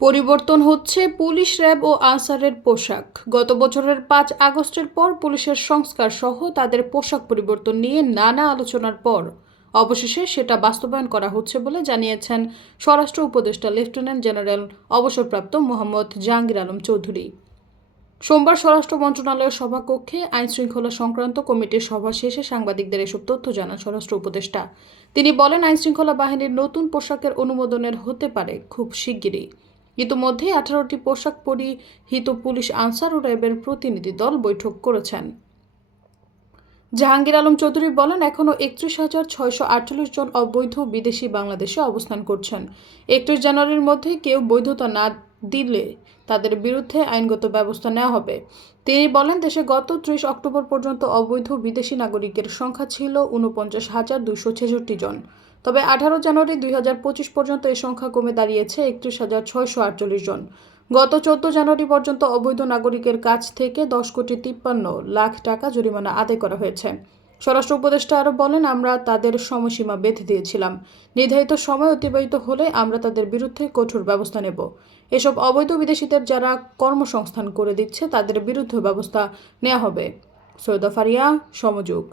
পরিবর্তন হচ্ছে police, RAB ও আনসারের পোশাক। গত বছরের ৫ আগস্টের পর পুলিশের সংস্কার সহ তাদের পোশাক পরিবর্তন নিয়ে নানা আলোচনার পর অবশেষে সেটা বাস্তবায়ন করা হচ্ছে বলে জানিয়েছেন স্বরাষ্ট্র উপদেষ্টা লেফটেন্যান্ট জেনারেল অবসরপ্রাপ্ত মোহাম্মদ জাহাঙ্গীর আলম চৌধুরী। সোমবার স্বরাষ্ট্র মন্ত্রণালয়ের সভাকক্ষে আইনশৃঙ্খলা সংক্রান্ত কমিটির সভা শেষে সাংবাদিকদের এসব তথ্য জানান স্বরাষ্ট্র উপদেষ্টা। তিনি বলেন, আইনশৃঙ্খলা বাহিনীর নতুন পোশাকের অনুমোদনের হতে পারে খুব শিগগিরই। ইতিমধ্যে 18টি পোশাক পরিহিত পুলিশ, আনসার ও র্যাবের প্রতিনিধি দল বৈঠক করেছেন। জাহাঙ্গীর আলম চৌধুরী বলেন, এখনও 31,648 জন অবৈধ বিদেশি বাংলাদেশে অবস্থান করছেন। 31 জানুয়ারির মধ্যে কেউ বৈধতা না দিলে তাদের বিরুদ্ধে আইনগত ব্যবস্থা নেওয়া হবে। তিনি বলেন, দেশে গত 30 অক্টোবর পর্যন্ত অবৈধ বিদেশি নাগরিকের সংখ্যা ছিল 49,266 জন। তবে 18 জানুয়ারি 2025 পর্যন্ত এই সংখ্যা কমে দাঁড়িয়েছে 31,648 জন। গত 14 জানুয়ারি পর্যন্ত অবৈধ নাগরিকের কাছ থেকে 10,53,00,000 টাকা জরিমানা আদায় করা হয়েছে। স্বরাষ্ট্র উপদেষ্টা আরও বলেন, আমরা তাদের সময়সীমা বেঁধে দিয়েছিলাম। নির্ধারিত সময় অতিবাহিত হলে আমরা তাদের বিরুদ্ধে কঠোর ব্যবস্থা নেব। এসব অবৈধ বিদেশিদের যারা কর্মসংস্থান করে দিচ্ছে তাদের বিরুদ্ধে ব্যবস্থা নেওয়া হবে। সৈয়দা ফারিয়া, সমযোগ।